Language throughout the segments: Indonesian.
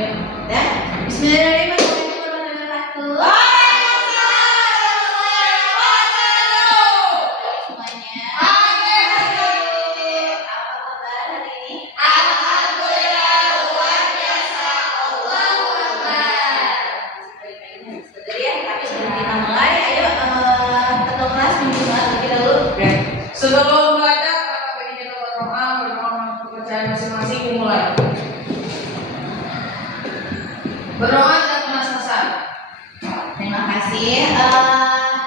Dan Bismillahirrahmanirrahim. Semuanya. Apa kabar hari ini? Alhamdulillah luar biasa. Allahu Akbar. Sudah ya, tapi sebelum kita mulai, ayo ketua kelas mimpikan terlebih dahulu. Sebelum belajar, kakak bagi kita berdoa, berdoa kepercayaan masing-masing dimulai. Berdoa dan penasaran. Terima kasih.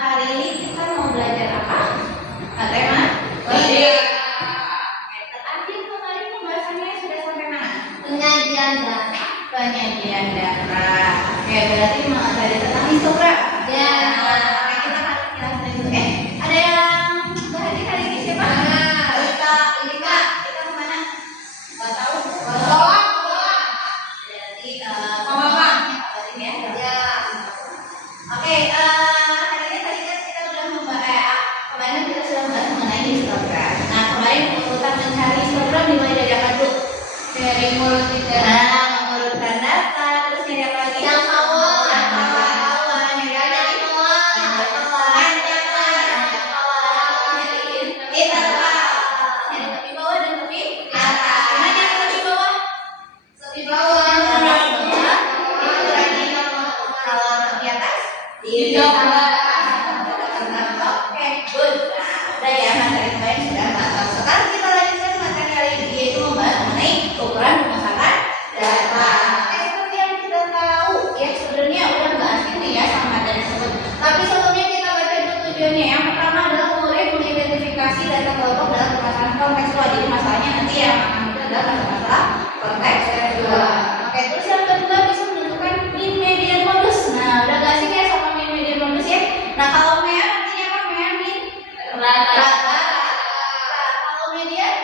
Hari ini kita mau belajar apa? Tema? Iya. Tadi kemarin pembahasannya sudah sampai mana? Penyajian data. Penyajian data. Oke, berarti materi tentang histogram. Ya. Oke, kita hari ini jelasin dulu. Ada yang berhadir hari ini siapa? Rika. Rika. Kita kemana? Nggak tahu. Berdoa. Berarti Mama. kabarin ya. Ya. Oke, hari ini tadi kan kita sudah membahas kemarin kita sudah membahas mengenai histogram. Nah, kemarin urutan mencari histogram dimulai dari apa dulu? Dari mulut kita. Nah, mengurutkan data, terus nyari apa lagi? Jangkauan. Jangkauan, nyari apa lagi? Nyari tepi bawah dan tepi atas. Gimana yang tepi bawah? Tepi bawah. Kalau tepi atas? Di bawah. Oke, good. Nah, udah ya materi kemarin sudah mantap. Sekarang kita lanjutkan materi kali ini yaitu membahas mengenai ukuran pemasakan data. Seperti yang kita tahu ya sebenarnya udah nggak asing nih ya sama materi tersebut. Tapi sebelumnya kita baca dulu tujuannya. Yang pertama adalah mengidentifikasi data kelompok dalam permasalahan kontekstual. Jadi masalahnya nanti yang akan itu adalah masalah kontekstual. Oke, terus yang kedua bisa menentukan mean median modus. Nah, udah nggak asing ya sama mean median modus ya. Nah, kalau mean artinya apa? Mean Rata. kalau median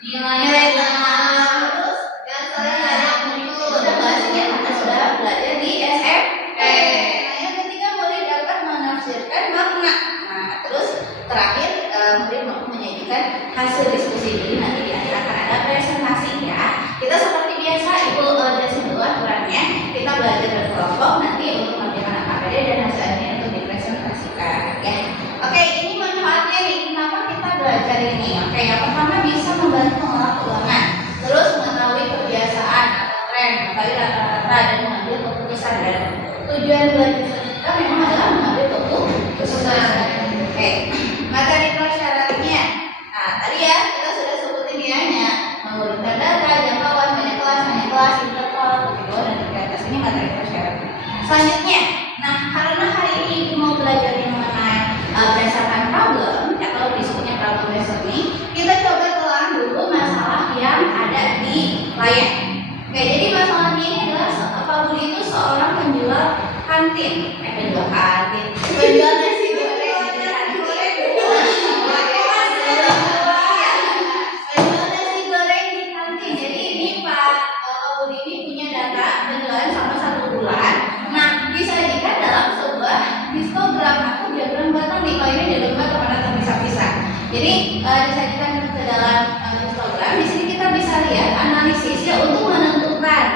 Nilai terus yang sering ada muncul. udah nggak asing ya kita sudah belajar di SMP. Nah, yang ketiga murid dapat menafsirkan makna. Nah, terus terakhir murid mampu menyajikan hasil diskusi. Jadi nanti di akhir akan ada presentasi ya. Kita seperti biasa ibu jelasin dulu aturannya. Kita belajar berkelompok nanti untuk mengerjakan AKPD dan hasilnya untuk dipresentasikan ya. Oke, ini manfaatnya nih. Kenapa kita belajar ini? Oke, yang pertama bisa membantu mengolah keuangan, terus mengetahui kebiasaan atau tren, mengetahui rata-rata dan mengambil keputusan. Dan tujuan belajar kita memang adalah mengambil keputusan. Oke, materi prasyaratnya. Nah, tadi ya kita sudah sebutin ya, mengurutkan data, jangkauan, banyak kelas, hanya kelas, interval, video dan di atas ini materi prasyaratnya. Selanjutnya, nah karena hari ini Ibu mau belajar mengenai berdasarkan problem, ya kalau disebutnya problem based learning, kita coba telah dulu masalah yang ada di layar. Oke, jadi masalahnya ini adalah Pak Budi itu seorang penjual kantin, penjual nasi goreng di kantin. Penjual nasi goreng di kantin. Jadi ini Pak Budi ini punya data penjualan selama 1 bulan. Nah, disajikan dalam sebuah histogram atau diagram batang nih. Kalau ini diagram kepada terpisah-pisah. Jadi disajikan ke dalam histogram. Di sini kita bisa lihat analisisnya untuk menentukan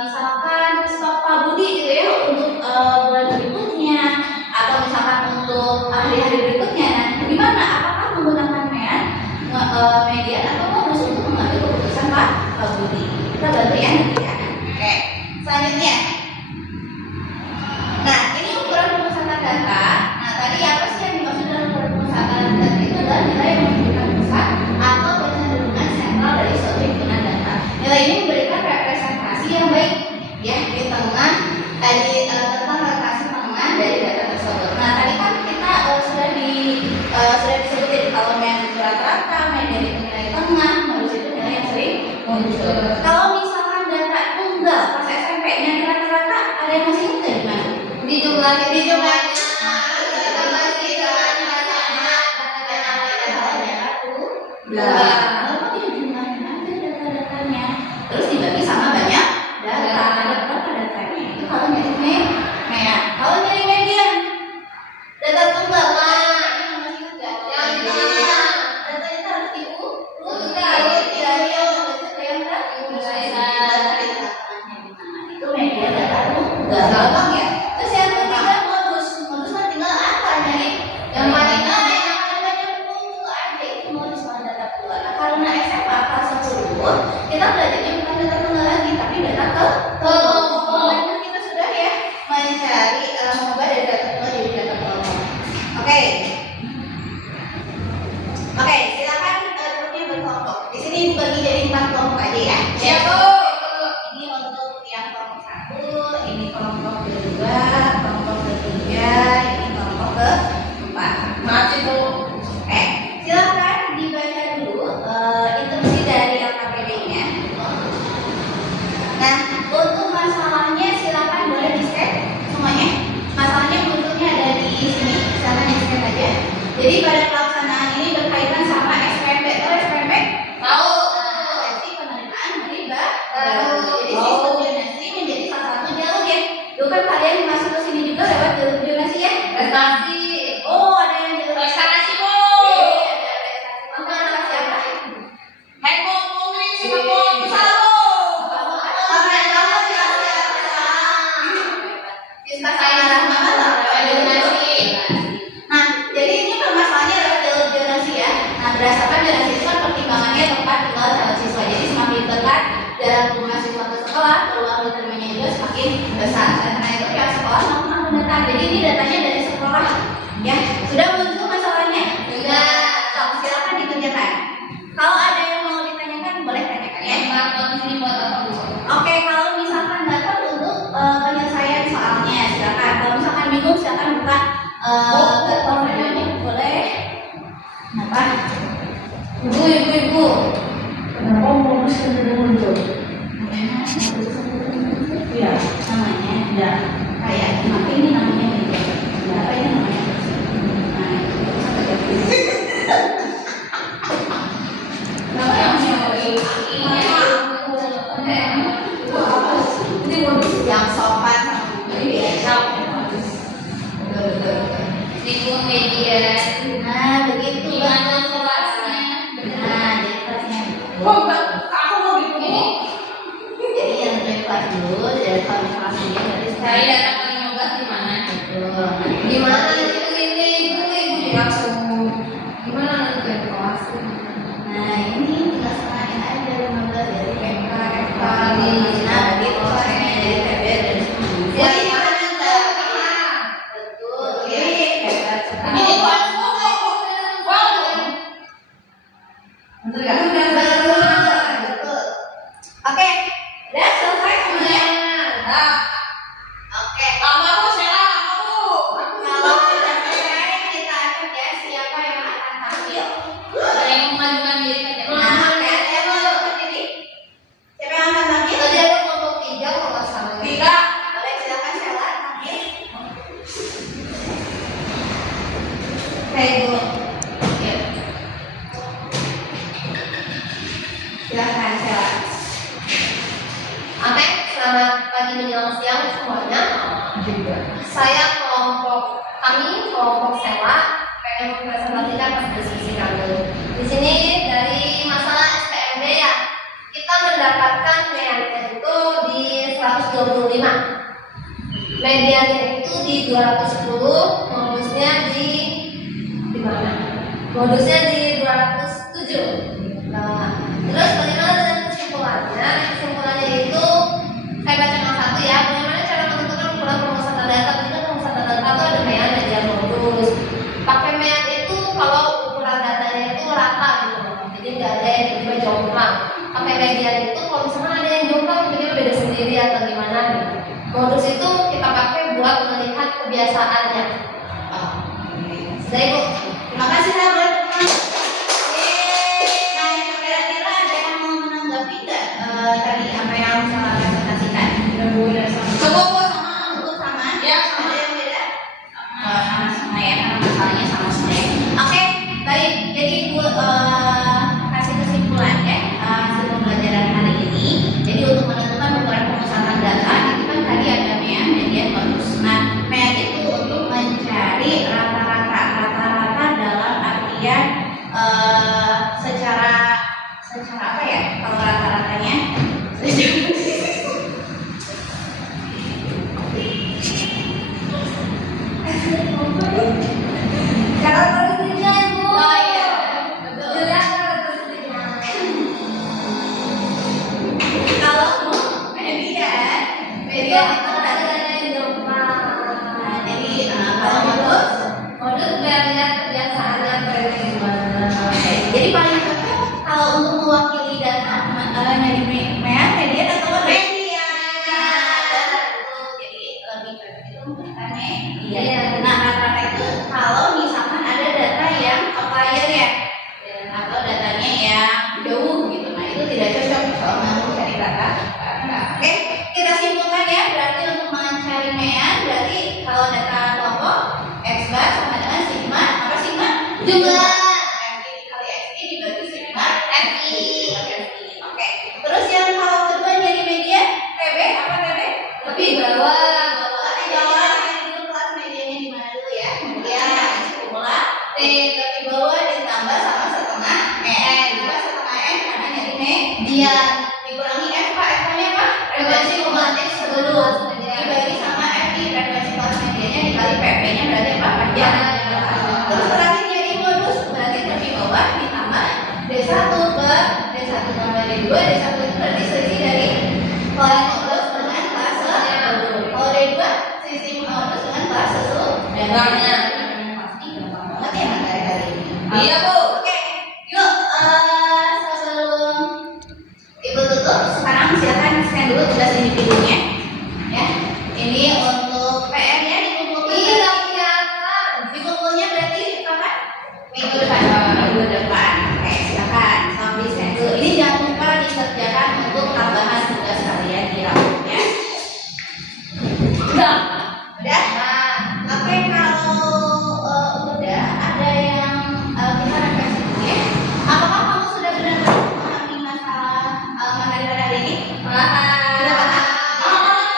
misalkan stok Pak Budi gitu ya untuk bulan berikutnya atau misalkan untuk hari-hari berikutnya. Nah, gimana? Apakah menggunakan median atau modus untuk mengambil keputusan Pak Budi? Kita bantu ya nanti ya. Oke, selanjutnya. Nah, ini ukuran pemesanan data. Nah, tadi apa sih yang dimaksud dengan ukuran pemesanan data? Itu adalah nilai yang menunjukkan pusat atau kecenderungan sentral dari suatu himpunan data. Nilai ini memberikan representasi yang baik ya di tengah tentang relasi tengah dari data tersebut. Nah, tadi kan kita sudah disebutin kalau median rata-rata, median itu nilai tengah, modus itu nilai yang sering muncul. Kalau misalkan data tunggal pas SMP nyari rata-rata, ada yang masih ingat gimana? Di jumlahnya. Lalu jumlahnya aja data-datanya, terus dibagi sama banyak data. Ada berapa datanya? Itu kalau nyari median. Kalau nyari median, data tunggal masih ingat nggak? Datanya itu harus diurut dari yang gampang ya. Terus yang ketiga modus kan tinggal apa nyari yang mana yang banyak muncul aja itu modus sama data tunggal. Nah karena SMA kelas 10 kita belajarnya bukan data tunggal lagi tapi data kelompok. Kita sudah ya mencari mengubah dari data tunggal jadi data kelompok. Oke, silakan grupnya berkelompok. Di sini dibagi jadi 4 kelompok aja ya. Siap, Bu. Ini untuk yang kelompok 1, ini kelompok kedua, kelompok ketiga, ini kelompok keempat. Makasih, Bu. Oke, silakan dibaca dulu instruksi dari LKPD-nya. Nah, untuk masalahnya silakan boleh di-share semuanya. Masalahnya bentuknya ada di sini, silakan di-share aja. Jadi pada pelaksanaan ini berkaitan sama SPMB. Tahu SPMB? Tahu. Seleksi penerimaan riba. Jadi sistem zonasi menjadi salah satu jalur ya. Dulu kan kalian masuk ke sini juga lewat jalur zonasi ya. Prestasi. Oh, ada yang jalur Prestasi, Bu. Ada prestasi. Maka anak siapa? Handphone Putri Singapura besar, Bu. Nah, jadi ini permasalahannya lewat jalur zonasi ya. Nah, berdasarkan zonasi itu kan pertimbangannya tempat tinggal calon siswa. Jadi semakin dekat dalam rumah siswa ke sekolah, peluang diterimanya juga semakin besar. Dan karena itu pihak sekolah melakukan pendataan. Jadi ini datanya dari sekolah. Ya, sudah muncul masalahnya? Sudah. Silakan dikerjakan. Kalau ada yang mau ditanyakan, boleh tanyakan ya. Oke, kalau misalkan dapat untuk penyelesaian soalnya, silakan. Kalau misalkan bingung, silakan buka gator videonya, boleh. Kenapa? Ibu. Kenapa modus yang tidak muncul? Iya. Namanya, Ya. kayak kenapa ini namanya gitu? Kenapa ini namanya? Nah, yang sopan sama ibu ya. Minggu media. Nah, begitu. Gimana kelasnya? Nah, jadi kelasnya. Oh, aku mau begini. Jadi yang dari kelas dulu, dari kelas ini dari Saya datang ke 15 gimana? Betul. Gimana itu ini ibu langsung gimana nanti kelas? Nah, ini tinggal setengahnya aja 15 dari PK, FK, Di nah, begitu kelasnya dari TB dan semua. Jadi mana enggak? Betul. Jadi hebat sekali. Ini kelas wow. Betul ya? Betul. Oke, udah selesai semuanya. Nah, Oke. sama Bu, Sheila, sama Bu. Kalau sudah selesai, kita acak ya siapa yang akan tampil. Ada yang mengajukan diri ke Nah, ada yang mau dapat ini? Siapa yang akan tampil? Tadi ada kelompok 3 kalau nggak salah. 3. Boleh silakan Sheila tampil. Ibu. Ya. Silakan Sheila. Oke, selamat pagi menjelang siang semuanya. Saya kami kelompok Sheila pengen mempresentasikan hasil diskusi kami. Di sini dari masalah SPMB ya, kita mendapatkan median itu di 125, mediannya itu di 210, modusnya di mana? Modusnya di 207. Nah, terus bagaimana dengan kesimpulannya? Kesimpulannya itu saya baca yang satu ya. Bagaimana cara menentukan ukuran pemusatan data? Kita pemusatan data itu ada mean, median, modus. Pakai mean itu kalau ukuran datanya itu rata gitu loh. Jadi nggak ada yang tiba-tiba jomplang. Pakai median itu kalau misalnya ada yang jomplang, kita beda sendiri atau gimana gitu. Modus itu kita pakai buat melihat kebiasaannya. Sudah Ibu. Terima kasih sahabat. Nah, kira-kira ada yang mau menanggapi nggak tadi apa yang saya presentasikan? Cukup sama? Ya, Ada yang beda? Sama semua ya, karena masalahnya sama semua ya. Oke, baik. Jadi Ibu kasih kesimpulan ya hasil pembelajaran hari ini. Jadi untuk menentukan ukuran pemusatan data itu kan tadi ada mean, median, modus. Nah, mean itu untuk mencari rata-rata dalam arti Iya, itu ada yang depan. Nah, jadi kalau modus, Modus biar lihat kebiasaannya trennya gimana. jadi paling cocok kalau untuk mewakili data dari median atau modus? Media. Jadi lebih cocok itu menggunakan media. Iya. Nah, rata-rata itu kalau misalkan ada data yang outlier ya, atau datanya yang jauh gitu, nah itu tidak cocok kalau mau mencari data. Oke, kita simpulkan ya, berarti untuk mencari mean, berarti kalau data kelompok x bar sama dengan sigma, apa sigma? Jumlah. FI dikali XI dibagi sigma FI. Oke, terus yang kalau kedua nyari median, TB apa TB? Tapi bawah. Tapi bawah, ini dulu kelas mediannya di mana dulu ya? Kemudian formula T di bawah ditambah sama setengah N. Ditambah setengah N karena nyari median. Dikurangi F Pak, F-nya apa? Frekuensi kumulatif seluruh. Dibagi sama FI, frekuensi kelas mediannya dikali PP-nya berarti apa? Panjang. Terus terakhir nyari modus, berarti dari bawah ditambah D1 per D1 tambah D2. D1 itu berarti selisih dari kelas modus dengan kelas seluruh. Kalau D2 selisih modus dengan kelas seluruh. Dan Enggaknya. pasti gampang banget ya materi kali ini. Iya, Bu. Oke, yuk sebelum Ibu tutup, sekarang silakan scan dulu tugas individunya. Ya, ini untuk PR ya dikumpulkan. Iya, kelihatan. Dikumpulnya berarti kapan? Minggu depan. Minggu depan. Oke, silakan. Sampai scan dulu. Ini jangan lupa dikerjakan untuk tambahan tugas kalian di rapotnya. Udah. Udah? Nah, Oke, kalau udah ada yang kita refleksi dulu ya. Apakah kamu sudah benar-benar memahami masalah materi pada hari ini? Sudah paham? Paham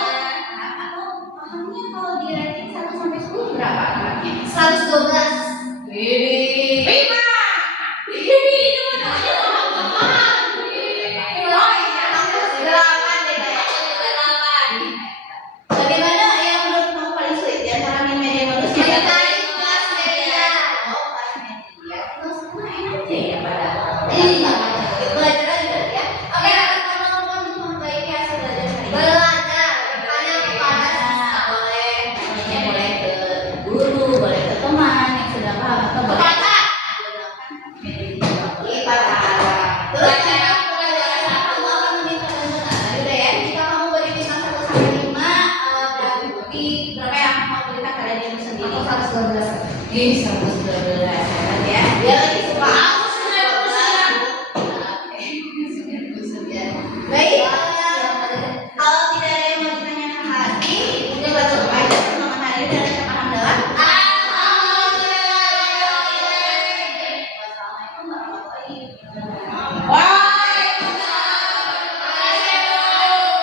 atau pahamnya kalau di rating 1 sampai 10 berapa pahamnya? 112. Widih. 5. Itu mana? Oh iya, 8 deh kayaknya. Bagaimana yang menurut kamu paling sulit di antara min media modus? Mencari kelas median. Oh, kelas median. Terus semua enak aja ya padahal. Iya. Belajar aja berarti ya. Oke, kamu untuk memperbaiki hasil belajar hari ini. Belajar. Bertanya kepada Nah, boleh, namanya boleh ke guru, boleh ke teman yang sudah paham atau boleh Baca. menggunakan media terus kamu akan meminta bantuan. Tadi udah ya, jika kamu beri bintang 1 sampai 5, berarti berapa yang kamu berikan pada dirimu sendiri? Aku 112. Ih, 112.